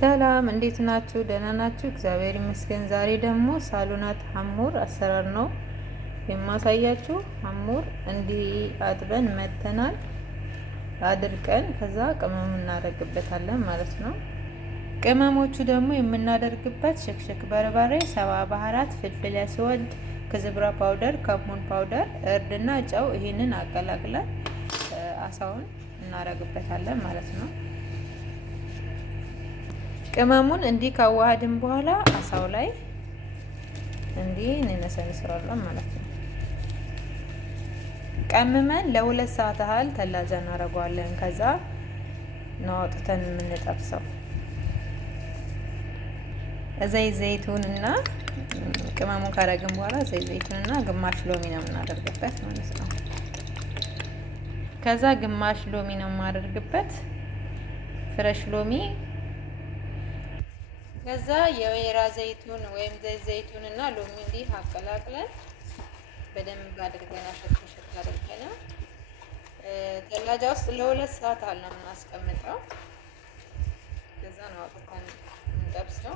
ሰላም እንዴት ናችሁ? ደህና ናችሁ? እግዚአብሔር ይመስገን። ዛሬ ደግሞ ሳሎናት ሐሙር አሰራር ነው የማሳያችሁ። ሐሙር እንዲህ አጥበን መተናል አድርቀን ከዛ ቅመም እናደርግበታለን ማለት ነው። ቅመሞቹ ደግሞ የምናደርግበት ሸክሸክ በርበሬ፣ ሰባ ባህራት፣ ፍልፍል አስወድ፣ ከዝብራ ፓውደር፣ ከሙን ፓውደር፣ እርድና ጨው። ይሄንን አቀላቅለን አሳውን እናደርግበታለን ማለት ነው። ቅመሙን እንዲህ ካዋሃድን በኋላ አሳው ላይ እንዲህ እንነሰንስራለን ማለት ነው። ቀምመን ለ2 ሰዓት ያህል ተላጃ እናደርገዋለን። ከዛ ነው አውጥተን የምንጠብሰው። ዘይቱንና ቅመሙን ካረግን በኋላ ዘይቱንና ግማሽ ሎሚ ነው የምናደርግበት ማለት ነው። ከዛ ግማሽ ሎሚ ነው የማደርግበት ፍረሽ ሎሚ። ከዛ የወይራ ዘይቱን ወይም ዘይቱን እና ሎሚ እንዲህ አቀላቅለን በደንብ አድርገን አሸት አድርገን ተላጃ ውስጥ ለ2 ሰዓት አለ የምናስቀምጠው። ከዛ ነው አውጥተን እንጠብሰው።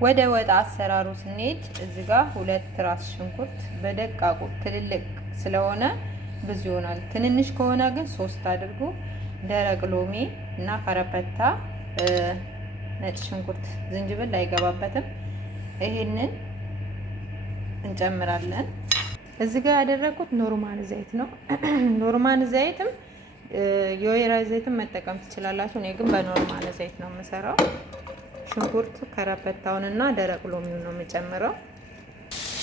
ወደ ወጥ አሰራሩ ስንሄድ እዚህ ጋር 2 ራስ ሽንኩርት በደቃቁ፣ ትልልቅ ስለሆነ ብዙ ይሆናል። ትንንሽ ከሆነ ግን 3 አድርጉ። ደረቅ ሎሚ እና ከረፈታ፣ ነጭ ሽንኩርት፣ ዝንጅብል አይገባበትም። ይሄንን እንጨምራለን። እዚህ ጋር ያደረኩት ኖርማል ዘይት ነው። ኖርማል ዘይትም የወይራ ዘይትም መጠቀም ትችላላችሁ። እኔ ግን በኖርማል ዘይት ነው የምሰራው። ሽንኩርት ከረፈታውንና ደረቅ ሎሚውን ነው የምጨምረው።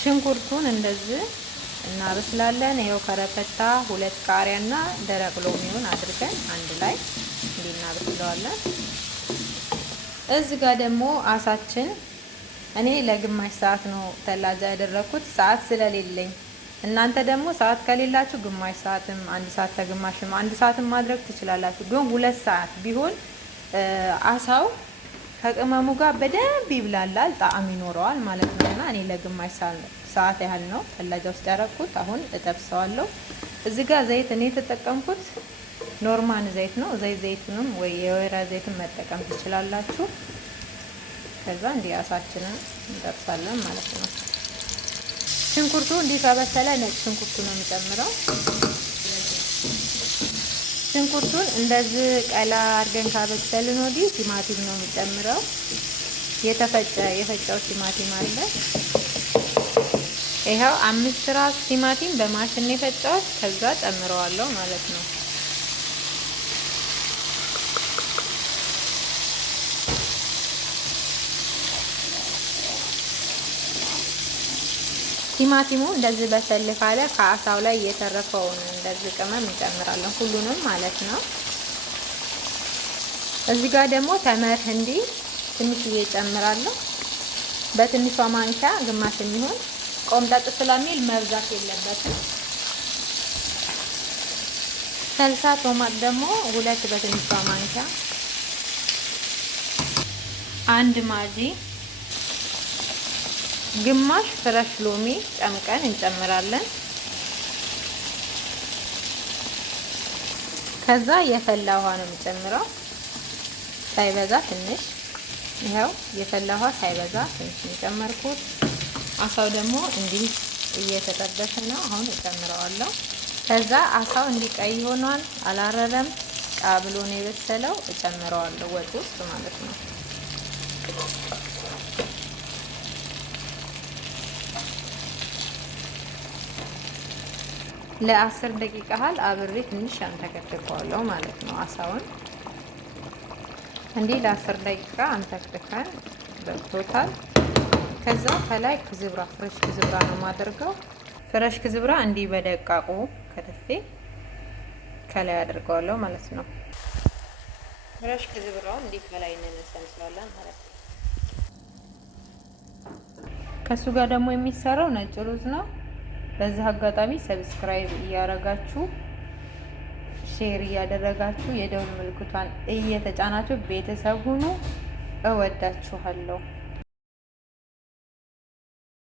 ሽንኩርቱን እንደዚህ እናበስላለን። ይሄው ከረፈታ፣ 2 ቃሪያና ደረቅ ሎሚውን አድርገን አንድ ላይ እንዲናበስለዋለን። እዚህ ጋር ደግሞ አሳችን እኔ ለግማሽ ሰዓት ነው ተላጃ ያደረኩት ሰዓት ስለሌለኝ። እናንተ ደግሞ ሰዓት ከሌላችሁ ግማሽ ሰዓትም 1 ሰዓት ከግማሽም 1 ሰዓትም ማድረግ ትችላላችሁ። ግን 2 ሰዓት ቢሆን አሳው ከቅመሙ ጋር በደንብ ይብላላል፣ ጣዕም ይኖረዋል ማለት ነው። እና እኔ ለግማሽ ሰዓት ያህል ነው ተላጃ ውስጥ ያደረኩት። አሁን እጠብሰዋለሁ። እዚህ ጋር ዘይት እኔ የተጠቀምኩት ኖርማል ዘይት ነው። ዘይቱንም ወይ የወይራ ዘይትን መጠቀም ትችላላችሁ። ከዛ እንዲህ አሳችንን እንጠብሳለን ማለት ነው። ሽንኩርቱ እንዲህ ከበሰለ ነጭ ሽንኩርቱ ነው የሚጨምረው። ሽንኩርቱን እንደዚህ ቀላ አድርገን ካበሰልን ወዲህ ቲማቲም ነው የሚጨምረው። የፈጨው ቲማቲም አለ። ይሄው 5 ራስ ቲማቲም በማሽን የፈጨው። ከዛ ጨምረዋለሁ ማለት ነው። ቲማቲሙ እንደዚህ በሰል ካለ ከአሳው ላይ የተረፈውን እንደዚህ ቅመም እንጨምራለን፣ ሁሉንም ማለት ነው። እዚህ ጋር ደግሞ ተመር ህንዲ ትንሽዬ እጨምራለሁ። በትንሿ ማንኪያ ግማሽ የሚሆን ቆምጠጥ ስለሚል መብዛት የለበትም። ሰልሳ ቶማት ደግሞ 2 በትንሿ ማንኪያ፣ 1 ማጂ፣ ግማሽ ፍረሽ ሎሚ ጨምቀን እንጨምራለን። ከዛ የፈላ ውሃ ነው የምጨምረው፣ ሳይበዛ ትንሽ። ይሄው የፈላ ውሃ ሳይበዛ ትንሽ የጨመርኩት። አሳው ደግሞ እንዲህ እየተጠበሰ ነው። አሁን እጨምረዋለሁ። ከዛ አሳው እንዲቀይ ሆኗል፣ አላረረም፣ ቃ ብሎ ነው የበሰለው። እጨምረዋለሁ ወጥ ውስጥ ማለት ነው። ለ10 ደቂቃ ያህል አብሬ ትንሽ አንተከትከዋለሁ ማለት ነው። አሳውን እንዲህ ለ10 ደቂቃ አንተክተከን በቅቶታል። ከዛ ከላይ ክዝብራ፣ ፍሬሽ ክዝብራ ነው የማደርገው። ፍሬሽ ክዝብራ እንዲህ በደቃቁ ከተፌ ከላይ አድርገዋለሁ ማለት ነው። ፍሬሽ ክዝብራው እንዲህ ከላይ እንነሰንስላለን ማለት ነው። ከሱ ጋር ደግሞ የሚሰራው ነጭ ሩዝ ነው። በዚህ አጋጣሚ ሰብስክራይብ እያደረጋችሁ ሼር እያደረጋችሁ የደውል ምልክቷን እየተጫናችሁ ቤተሰብ ሁኑ። እወዳችኋለሁ።